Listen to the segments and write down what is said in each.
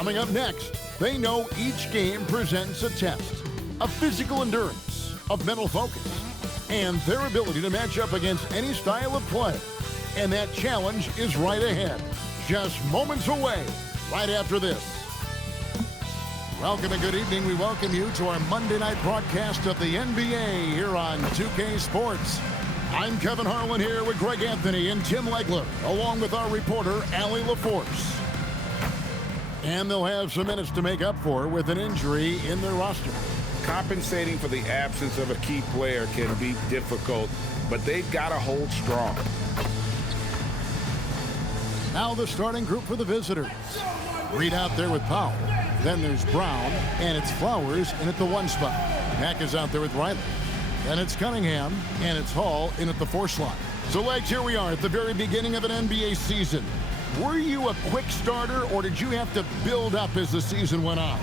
Coming up next, they know each game presents a test of physical endurance, of mental focus, and their ability to match up against any style of play. And that challenge is right ahead, just moments away, right after this. Welcome and good evening. We welcome you to our Monday night broadcast of the NBA here on 2K Sports. I'm Kevin Harlan here with Greg Anthony and Tim Legler, along with our reporter, Allie LaForce. And they'll have some minutes to make up for with an injury in their roster. Compensating for the absence of a key player can be difficult, but they've got to hold strong. Now the starting group for the visitors. Reed out there with Powell. Then there's Brown, and it's Flowers in at the 1 spot. Mack is out there with Riley. Then it's Cunningham, and it's Hall in at the 4 slot. So, Legs, here we are at the very beginning of an NBA season. Were you a quick starter, or did you have to build up as the season went on?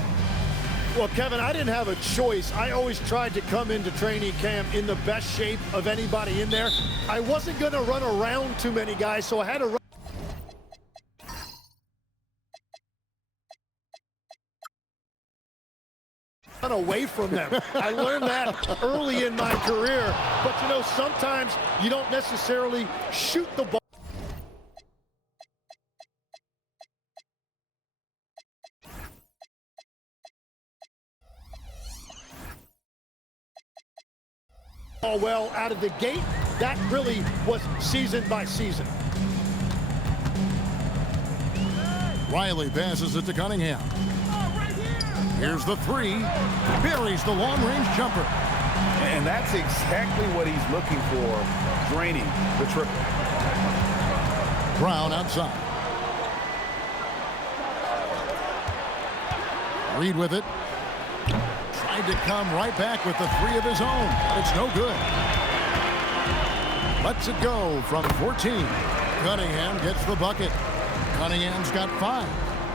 Well, Kevin, I didn't have a choice. I always tried to come into training camp in the best shape of anybody in there. I wasn't going to run around too many guys, so I had to run away from them. I learned that early in my career. But, you know, sometimes you don't necessarily shoot the ball. Well out of the gate. That really was season by season. Riley passes it to Cunningham. Here's the 3. Buries the long-range jumper. And that's exactly what he's looking for, draining the triple. Brown outside. Reed with it. Tried to come right back with the 3 of his own, but it's no good. Lets it go from 14. Cunningham gets the bucket. Cunningham's got 5.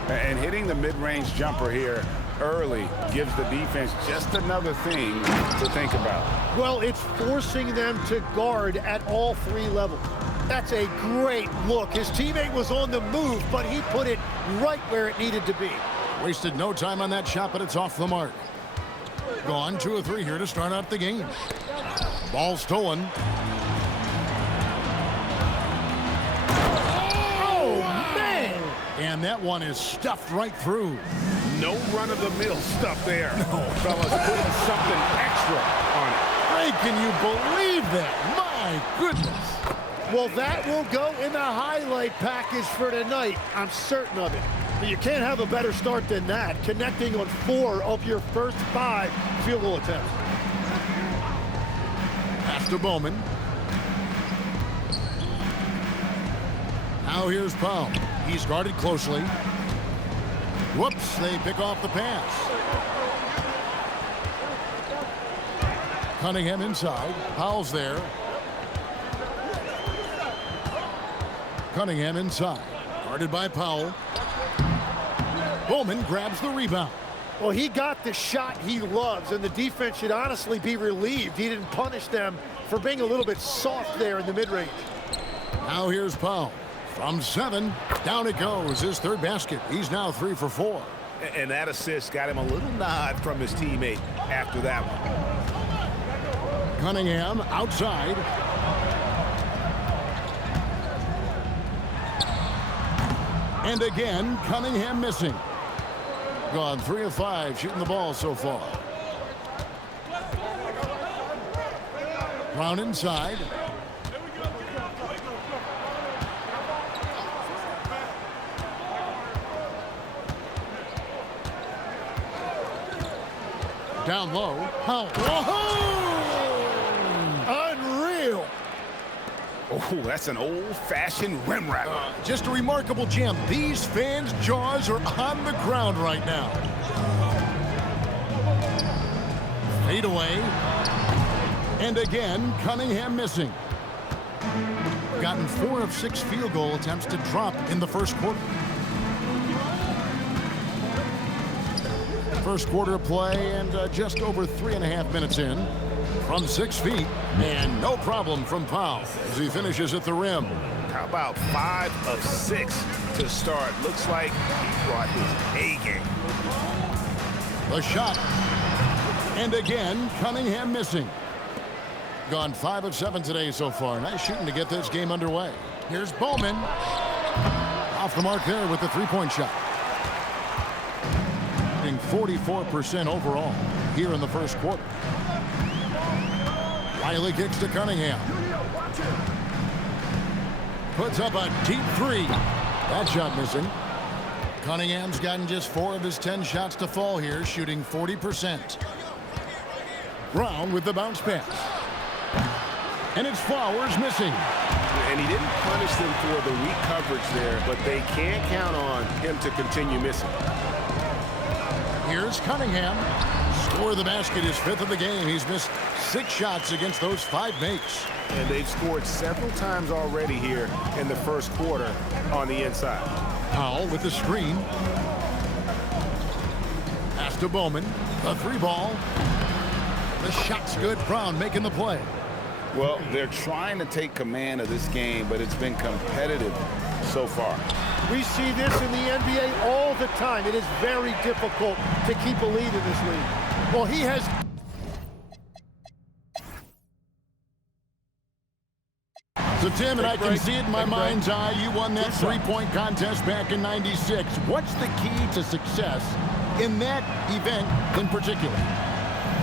And hitting the mid-range jumper here early gives the defense just another thing to think about. Well, it's forcing them to guard at all 3 levels. That's a great look. His teammate was on the move, but he put it right where it needed to be. Wasted no time on that shot, but it's off the mark. Gone 2 of 3 here to start out the game. Ball stolen. Oh, man! And that one is stuffed right through. No run-of-the-mill stuff there. No, fellas, putting something extra on it. Greg, can you believe that? My goodness. Well, that will go in the highlight package for tonight. I'm certain of it. But you can't have a better start than that, connecting on 4 of your first 5 field goal attempts. Pass to Bowman. Now here's Powell. He's guarded closely. Whoops, they pick off the pass. Cunningham inside. Powell's there. Cunningham inside. Guarded by Powell. Bowman grabs the rebound. Well, he got the shot he loves, and the defense should honestly be relieved he didn't punish them for being a little bit soft there in the mid-range. Now here's Powell. From 7, down it goes. His 3rd basket. He's now 3 for 4. And that assist got him a little nod from his teammate after that one. Cunningham outside. And again, Cunningham missing. Gone 3 of 5 shooting the ball so far. Brown inside. Down low. Powell. Unreal. Oh, that's an old-fashioned rim wrap. Just a remarkable jam. These fans' jaws are on the ground right now. Fade away. And again, Cunningham missing. Gotten 4 of 6 field goal attempts to drop in the first quarter. First quarter play and just over 3.5 minutes in. from 6 feet, and no problem from Powell as he finishes at the rim. How about 5 of 6 to start? Looks like he brought his A game. The shot. And again, Cunningham missing. Gone 5 of 7 today so far. Nice shooting to get this game underway. Here's Bowman. Off the mark there with the three-point shot. 44% overall here in the first quarter. Riley kicks to Cunningham. Puts up a deep three. That shot missing. Cunningham's gotten just 4 of his 10 shots to fall here, shooting 40%. Brown with the bounce pass. And it's Flowers missing. And he didn't punish them for the weak coverage there, but they can't count on him to continue missing. Here's Cunningham. Score of the basket, his 5th of the game. He's missed 6 shots against those 5 mates. And they've scored several times already here in the first quarter on the inside. Powell with the screen. Pass to Bowman. The 3-ball. The shot's good. Brown making the play. Well, they're trying to take command of this game, but it's been competitive so far. We see this in the NBA all the time. It is very difficult to keep a lead in this league. Well, he has... So, Tim, and I can see it in my mind's eye, you won that three-point contest back in '96. What's the key to success in that event in particular?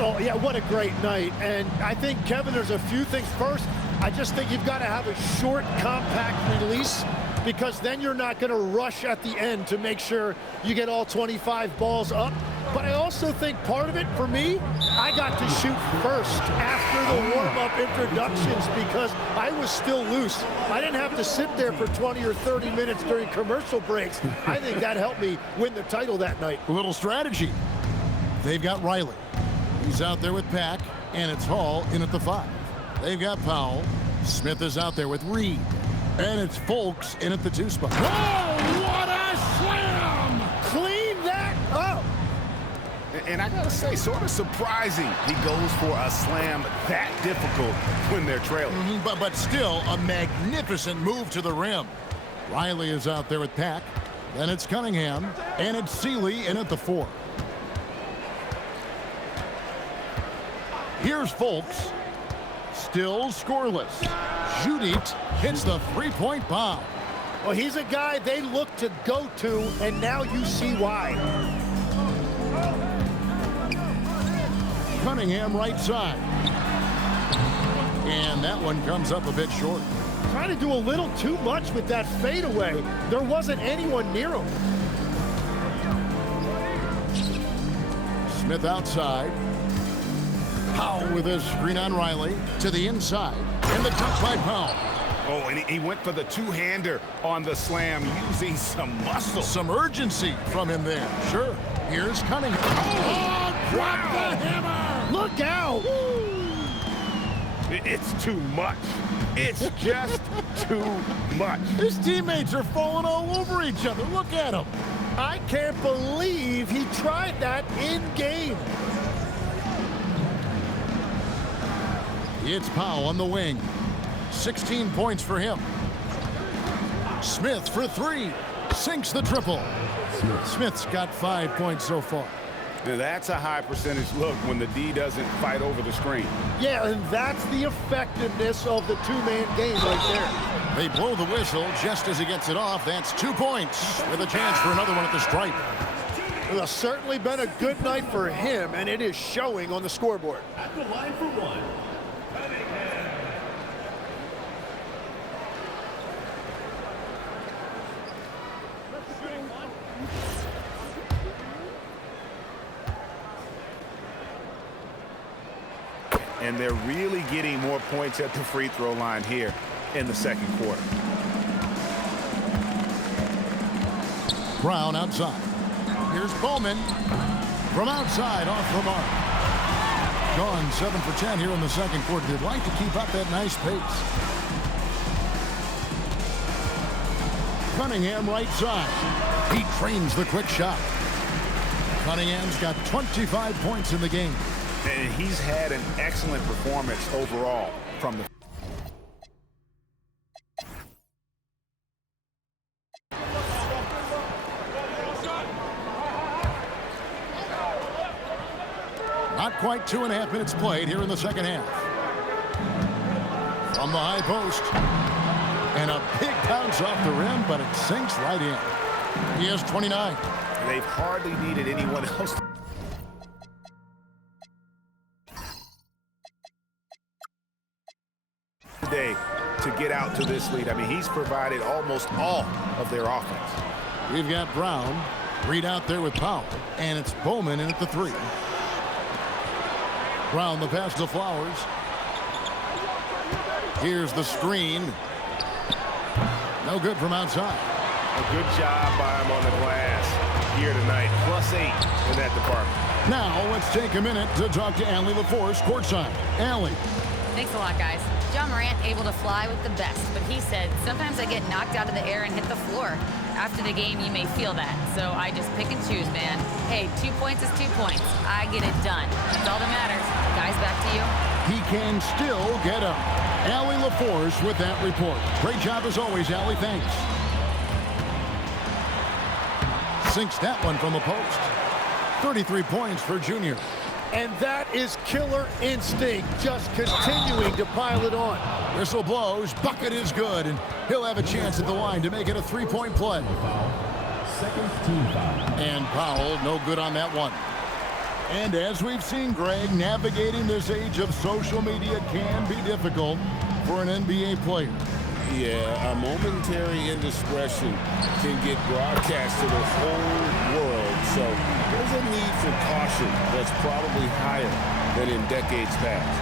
Oh, yeah, what a great night. And I think, Kevin, there's a few things. First, I just think you've got to have a short, compact release, because then you're not going to rush at the end to make sure you get all 25 balls up. But I also think part of it, for me, I got to shoot first after the warm-up introductions because I was still loose. I didn't have to sit there for 20 or 30 minutes during commercial breaks. I think that helped me win the title that night. A little strategy. They've got Riley. He's out there with Pack, and it's Hall in at the 5. They've got Powell. Smith is out there with Reed. And it's Folks in at the 2 spot. Oh, what a slam! Clean that up! And I gotta say, sort of surprising he goes for a slam that difficult when they're trailing. But still, a magnificent move to the rim. Riley is out there with Pack. Then it's Cunningham, and it's Seeley in at the 4. Here's Folks. Still scoreless. Judit hits the 3-point bomb. Well, he's a guy they look to go to, and now you see why. Cunningham right side. And that one comes up a bit short. Trying to do a little too much with that fadeaway. There wasn't anyone near him. Smith outside. Powell with his screen on Riley to the inside. And the dunk by Powell. Oh, and he went for the two-hander on the slam, using some muscle. Some urgency from him there. Sure. Here's Cunningham. Oh, drop the hammer! Look out! It's too much. It's just too much. His teammates are falling all over each other. Look at him. I can't believe he tried that in game. It's Powell on the wing. 16 points for him. Smith for 3. Sinks the triple. Smith's got 5 points so far. Now that's a high percentage look when the D doesn't fight over the screen. Yeah, and that's the effectiveness of the two-man game right there. They blow the whistle just as he gets it off. That's 2 points with a chance for another one at the stripe. Well, it's certainly been a good night for him, and it is showing on the scoreboard. At the line for one. And they're really getting more points at the free throw line here in the second quarter. Brown outside. Here's Bowman from outside off the mark. Gone 7 for 10 here in the second quarter. They'd like to keep up that nice pace. Cunningham right side. He trains the quick shot. Cunningham's got 25 points in the game. And he's had an excellent performance overall from the Not quite 2.5 minutes played here in the second half. From the high post. And a big bounce off the rim, but it sinks right in. He has 29. They've hardly needed anyone else today to get out to this lead. I mean, he's provided almost all of their offense. We've got Brown. Reed out there with Powell. And it's Bowman in at the 3. Brown the pass to Flowers. Here's the screen. No good from outside. A good job by him on the glass here tonight. +8 in that department. Now let's take a minute to talk to Allie LaForce courtside. Allie. Thanks a lot, guys. John Morant able to fly with the best, but he said, sometimes I get knocked out of the air and hit the floor. After the game, you may feel that, so I just pick and choose, man. Hey, 2 points is 2 points. I get it done. That's all that matters. Guys, back to you. He can still get up. Allie LaForce with that report. Great job as always, Allie. Thanks. Sinks that one from the post. 33 points for Junior. And that is killer instinct, just continuing to pile it on. Whistle blows, bucket is good, and he'll have a chance at the line to make it a 3-point play. Second team foul. And Powell, no good on that one. And as we've seen, Greg, navigating this age of social media can be difficult for an NBA player. Yeah, a momentary indiscretion can get broadcast to the whole world. So there's a need for caution that's probably higher than in decades past.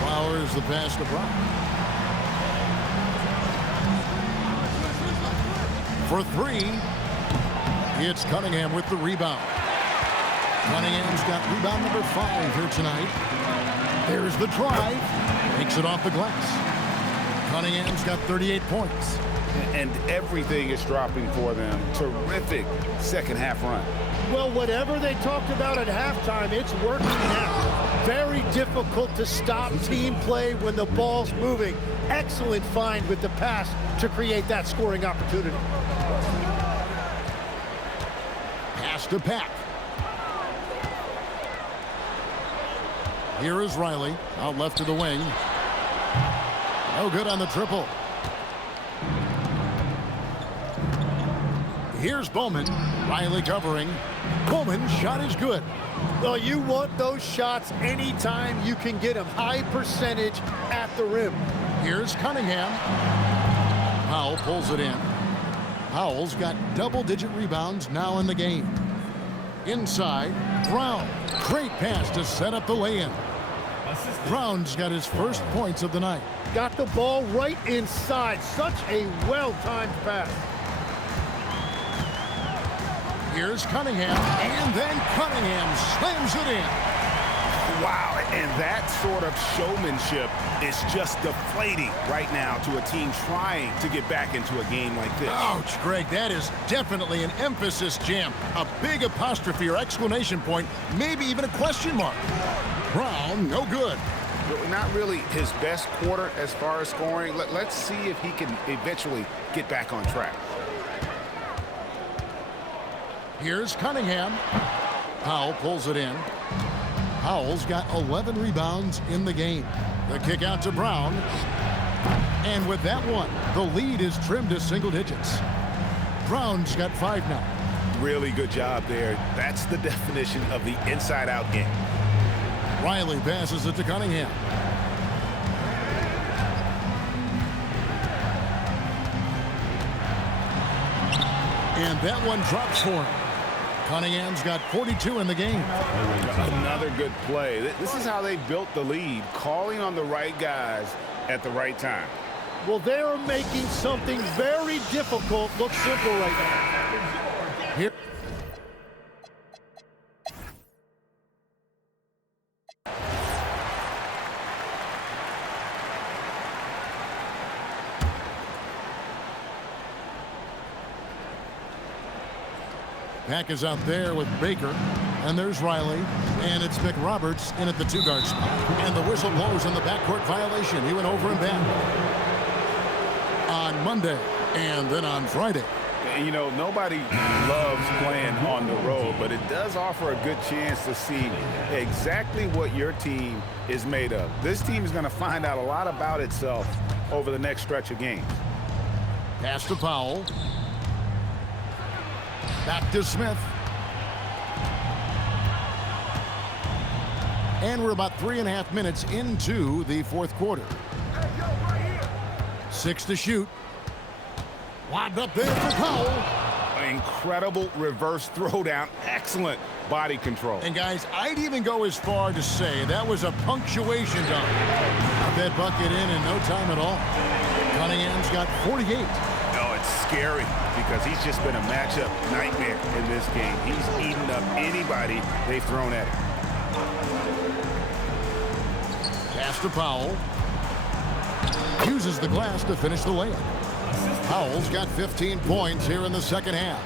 Flowers the pass to Brown. For 3, it's Cunningham with the rebound. Cunningham's got rebound number 5 here tonight. There's the drive. Takes it off the glass. Cunningham's got 38 points. And everything is dropping for them. Terrific second half run. Well, whatever they talked about at halftime, it's working now. Very difficult to stop team play when the ball's moving. Excellent find with the pass to create that scoring opportunity. Pass to Pack. Here is Riley, out left to the wing. No good on the triple. Here's Bowman. Riley covering. Bowman shot is good. Well, you want those shots anytime you can get them. High percentage at the rim. Here's Cunningham. Powell pulls it in. Powell's got double-digit rebounds now in the game. Inside, Brown. Great pass to set up the lay-in. Brown's got his first points of the night. Got the ball right inside. Such a well-timed pass. Here's Cunningham, and then Cunningham slams it in. Wow, and that sort of showmanship is just deflating right now to a team trying to get back into a game like this. Ouch, Greg, that is definitely an emphasis jam. A big apostrophe or exclamation point, maybe even a question mark. Brown, no good. Not really his best quarter as far as scoring. Let's see if he can eventually get back on track. Here's Cunningham. Powell pulls it in. Powell's got 11 rebounds in the game. The kick out to Brown. And with that one, the lead is trimmed to single digits. Brown's got 5 now. Really good job there. That's the definition of the inside-out game. Riley passes it to Cunningham. And that one drops for him. Cunningham's got 42 in the game. Another good play. This is how they built the lead, calling on the right guys at the right time. Well, they are making something very difficult look simple right now. Here. Pack is out there with Baker. And there's Riley. And it's McRoberts in at the 2-guard spot. And the whistle blows on the backcourt violation. He went over and back on Monday and then on Friday. You know, nobody loves playing on the road, but it does offer a good chance to see exactly what your team is made of. This team is going to find out a lot about itself over the next stretch of games. Pass to Powell. Back to Smith. And we're about 3.5 minutes into the fourth quarter. 6 to shoot. Lobbed up there for Powell. Incredible reverse throwdown. Excellent body control. And guys, I'd even go as far to say that was a punctuation dunk. That bucket in no time at all. Cunningham's got 48. No, it's scary because he's just been a matchup nightmare in this game. He's eaten up anybody they've thrown at him. Pass to Powell. Uses the glass to finish the layup. Powell's got 15 points here in the second half.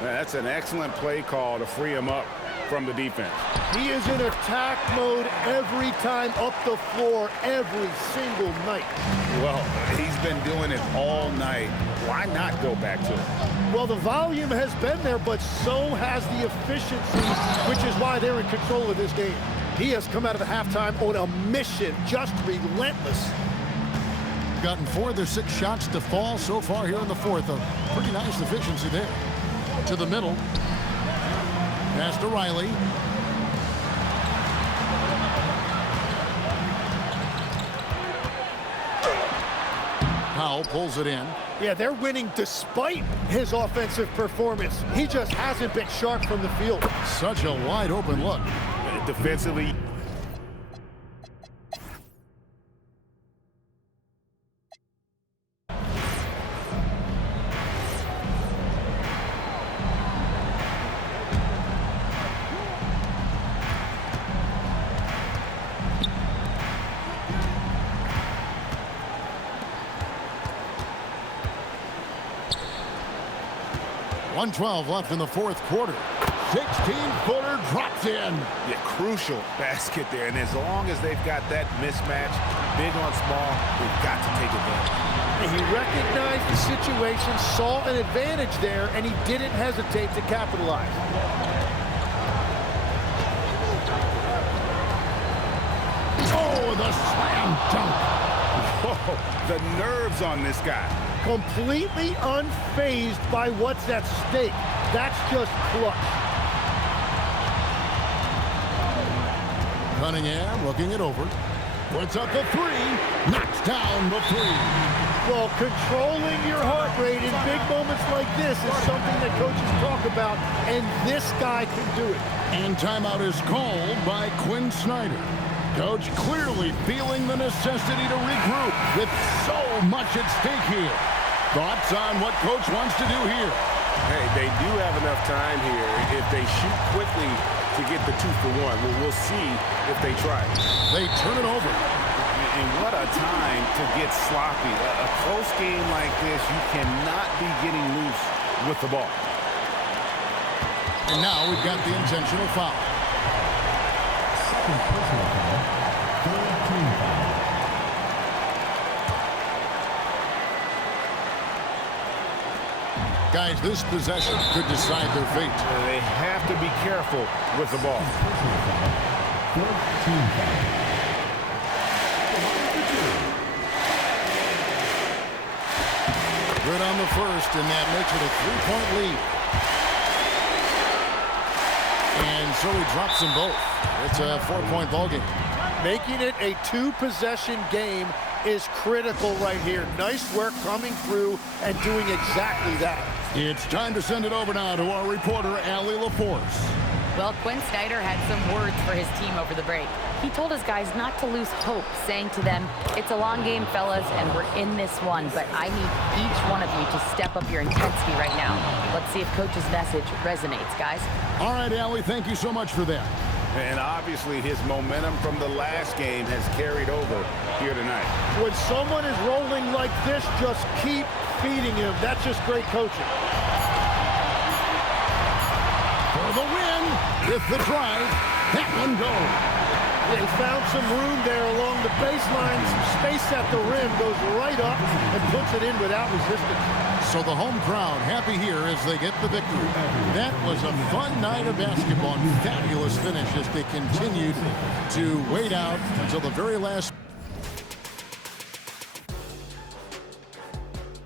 That's an excellent play call to free him up from the defense. He is in attack mode every time up the floor, every single night. Well, he's been doing it all night. Why not go back to it? Well, the volume has been there, but so has the efficiency, which is why they're in control of this game. He has come out of the halftime on a mission, just relentless. Gotten 4 of their 6 shots to fall so far here in the fourth. A pretty nice efficiency there. To the middle. Pass to Riley. Powell pulls it in. Yeah, they're winning despite his offensive performance. He just hasn't been sharp from the field. Such a wide open look. Defensively. .112 left in the fourth quarter. 16-footer drops in. Yeah, crucial basket there. And as long as they've got that mismatch, big on small, they've got to take advantage. And he recognized the situation, saw an advantage there, and he didn't hesitate to capitalize. Oh, the slam dunk. Whoa, the nerves on this guy. Completely unfazed by what's at stake. That's just clutch. Cunningham looking it over. Puts up the 3. Knocks down the 3. Well, controlling your heart rate in big moments like this is something that coaches talk about, and this guy can do it. And timeout is called by Quinn Snyder. Coach clearly feeling the necessity to regroup with so much at stake here. Thoughts on what Coach wants to do here? Hey, they do have enough time here if they shoot quickly to get the 2-for-1. We'll see if they try. They turn it over. And what a time to get sloppy. A close game like this, you cannot be getting loose with the ball. And now we've got the intentional foul. Second personal foul. Third team foul. Guys, this possession could decide their fate. They have to be careful with the ball. Personal foul. Fourth team foul. Good on the first, and that makes it a 3-point lead. And so he drops them both. It's a 4-point ball game. Making it a 2-possession game is critical right here. Nice work coming through and doing exactly that. It's time to send it over now to our reporter, Allie LaForce. Well, Quinn Snyder had some words for his team over the break. He told his guys not to lose hope, saying to them, "It's a long game, fellas, and we're in this one, but I need each one of you to step up your intensity right now." Let's see if Coach's message resonates, guys. All right, Allie, thank you so much for that. And obviously his momentum from the last game has carried over here tonight. When someone is rolling like this, just keep feeding him. That's just great coaching. For the win, with the drive. That one goes. They found some room there along the baseline. Some space at the rim. Goes right up and puts it in without resistance. So the home crowd happy here as they get the victory. That was a fun night of basketball. Fabulous finish as they continued to wait out until the very last